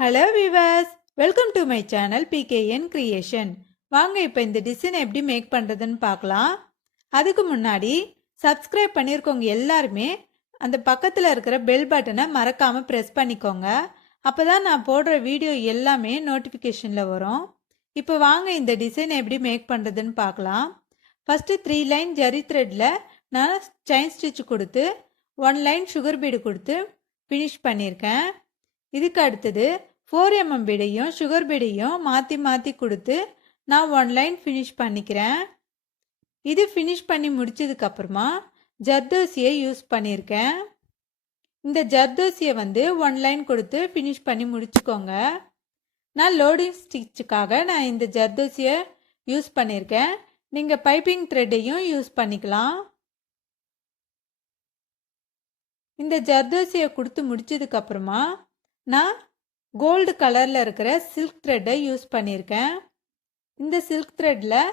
Hello viewers, welcome to my channel PKN creation. வாங்க இப்போ இந்த டிசைன் எப்படி மேக் பண்ணுறதுன்னு பார்க்கலாம். அதுக்கு முன்னாடி சப்ஸ்கிரைப் பண்ணியிருக்கவங்க எல்லாருமே அந்த பக்கத்தில் இருக்கிற பெல் பட்டனை மறக்காமல் ப்ரெஸ் பண்ணிக்கோங்க. அப்போ தான் நான் போடுற வீடியோ எல்லாமே நோட்டிஃபிகேஷனில் வரும். இப்போ வாங்க இந்த டிசைன் எப்படி மேக் பண்ணுறதுன்னு பார்க்கலாம். ஃபஸ்ட்டு 3 லைன் ஜரி த்ரெட்டில் நான் செயின் ஸ்டிச் கொடுத்து 1 லைன் சுகர் பீடு கொடுத்து ஃபினிஷ் பண்ணியிருக்கேன். இதுக்கு அடுத்தது 4 mm பீடையும் சுகர் பீடையும் மாற்றி மாற்றி கொடுத்து நான் 1 லைன் ஃபினிஷ் பண்ணிக்கிறேன். இது ஃபினிஷ் பண்ணி முடிச்சதுக்கப்புறமா ஜர்தோசியை யூஸ் பண்ணியிருக்கேன். இந்த ஜர்தோசியை 1 லைன் கொடுத்து ஃபினிஷ் பண்ணி முடிச்சுக்கோங்க. நான் லோடிங் ஸ்டிச்சுக்காக நான் இந்த ஜர்தோசியை யூஸ் பண்ணியிருக்கேன். நீங்கள் பைப்பிங் த்ரெட்டையும் யூஸ் பண்ணிக்கலாம். இந்த ஜர்தோசியை கொடுத்து முடிச்சதுக்கப்புறமா நான் கோல்டு கலரில் இருக்கிற சில்க் த்ரெட்டை யூஸ் பண்ணியிருக்கேன். இந்த சில்க் த்ரெட்டில்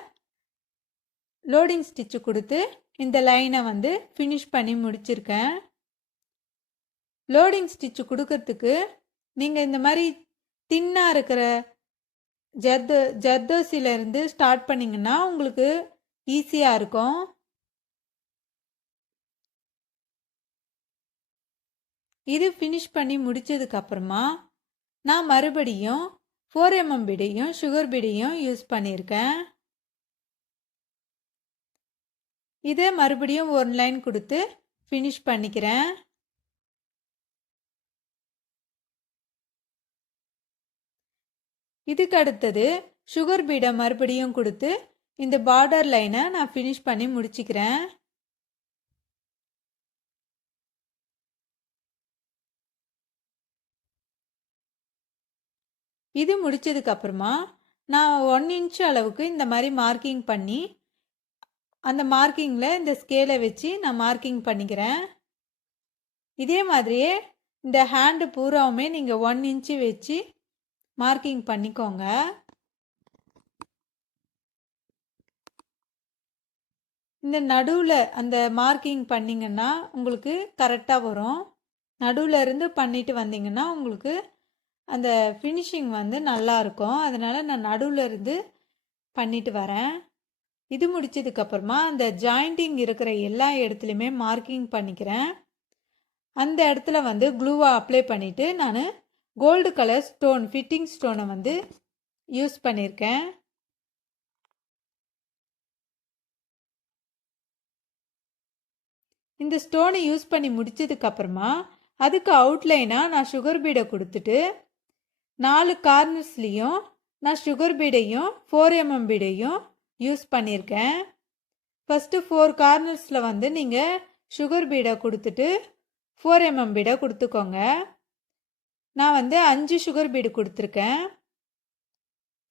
லோடிங் ஸ்டிச்சு கொடுத்து இந்த லைனை ஃபினிஷ் பண்ணி முடிச்சிருக்கேன். லோடிங் ஸ்டிச்சு கொடுக்கறதுக்கு நீங்கள் இந்த மாதிரி தின்னாக இருக்கிற ஜர்தோசியிலேருந்து ஸ்டார்ட் பண்ணிங்கன்னா உங்களுக்கு ஈஸியாக இருக்கும். இது ஃபினிஷ் பண்ணி முடிச்சதுக்கப்புறமா நான் மறுபடியும் 4 mm பீடையும் சுகர் பீடையும் யூஸ் பண்ணியிருக்கேன். இதை மறுபடியும் 1 லைன் கொடுத்து ஃபினிஷ் பண்ணிக்கிறேன். இதுக்கு அடுத்தது சுகர் பீடை மறுபடியும் கொடுத்து இந்த பார்டர் லைனை நான் ஃபினிஷ் பண்ணி முடிச்சுக்கிறேன். இது முடிச்சதுக்கப்புறமா நான் 1 இன்ச் அளவுக்கு இந்த மாதிரி மார்க்கிங் பண்ணி அந்த மார்க்கிங்கில் இந்த ஸ்கேலை வச்சு நான் மார்க்கிங் பண்ணிக்கிறேன். இதே மாதிரியே இந்த ஹேண்டு பூராவுமே நீங்கள் 1 இன்ச்சு வச்சு மார்க்கிங் பண்ணிக்கோங்க. இந்த நடுவில் அந்த மார்க்கிங் பண்ணிங்கன்னா உங்களுக்கு கரெக்டாக வரும். நடுவில் இருந்து பண்ணிட்டு வந்தீங்கன்னா உங்களுக்கு அந்த ஃபினிஷிங் நல்லா இருக்கும். அதனால் நான் நடுவில் இருந்து பண்ணிட்டு வரேன். இது முடிச்சதுக்கப்புறமா அந்த ஜாயிண்டிங் இருக்கிற எல்லா இடத்துலையுமே மார்க்கிங் பண்ணிக்கிறேன். அந்த இடத்துல க்ளூவை அப்ளை பண்ணிவிட்டு நான் கோல்டு கலர் ஸ்டோன் ஃபிட்டிங் ஸ்டோனை யூஸ் பண்ணியிருக்கேன். இந்த ஸ்டோனை யூஸ் பண்ணி முடிச்சதுக்கப்புறமா அதுக்கு அவுட்லைனாக நான் சுகர் பீடை கொடுத்துட்டு 4 கார்னர்ஸ்லேயும் நான் சுகர் பீடையும் 4 mm பீடையும் யூஸ் பண்ணியிருக்கேன். ஃபஸ்ட்டு 4 கார்னர்ஸில் நீங்கள் சுகர் பீடை கொடுத்துட்டு 4 mm பீடை கொடுத்துக்கோங்க. நான் 5 சுகர் பீடு கொடுத்துருக்கேன்.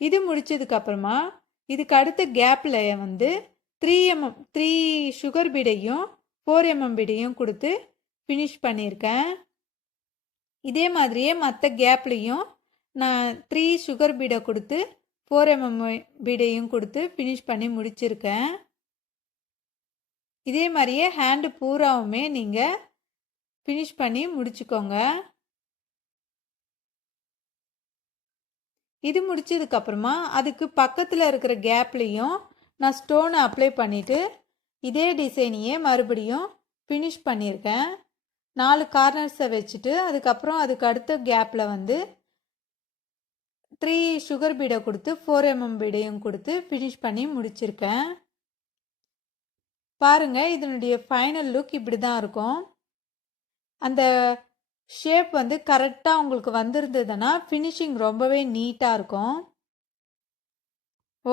இது முடிச்சதுக்கப்புறமா இதுக்கு அடுத்த கேப்பில் 3 சுகர் பீடையும் 4 mm பீடையும் கொடுத்து ஃபினிஷ் பண்ணியிருக்கேன். இதே மாதிரியே மற்ற கேப்லேயும் நான் 3 சுகர் பீடை கொடுத்து 4 mm பீடையும் கொடுத்து ஃபினிஷ் பண்ணி முடிச்சிருக்கேன். இதே மாதிரியே ஹேண்டு பூராவுமே நீங்கள் ஃபினிஷ் பண்ணி முடிச்சுக்கோங்க. இது முடிச்சதுக்கப்புறமா அதுக்கு பக்கத்தில் இருக்கிற கேப்லேயும் நான் ஸ்டோனை அப்ளை பண்ணிவிட்டு இதே டிசைனையே மறுபடியும் ஃபினிஷ் பண்ணியிருக்கேன். 4 கார்னர்ஸை வச்சுட்டு அதுக்கப்புறம் அதுக்கு அடுத்த கேப்பில் 3 சுகர் பீடை கொடுத்து 4 mm பீடையும் கொடுத்து ஃபினிஷ் பண்ணி முடிச்சிருக்கேன். பாருங்கள், இதனுடைய ஃபைனல் லுக் இப்படி தான் இருக்கும். அந்த ஷேப் கரெக்டாக உங்களுக்கு வந்திருந்ததுன்னா ஃபினிஷிங் ரொம்பவே நீட்டாக இருக்கும்.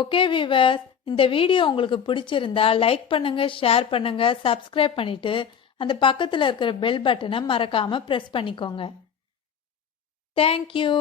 ஓகே வியூவர்ஸ், இந்த வீடியோ உங்களுக்கு பிடிச்சிருந்தா லைக் பண்ணுங்கள், ஷேர் பண்ணுங்கள், சப்ஸ்கிரைப் பண்ணிவிட்டு அந்த பக்கத்தில் இருக்கிற பெல் பட்டனை மறக்காமல் ப்ரெஸ் பண்ணிக்கோங்க. தேங்க்யூ.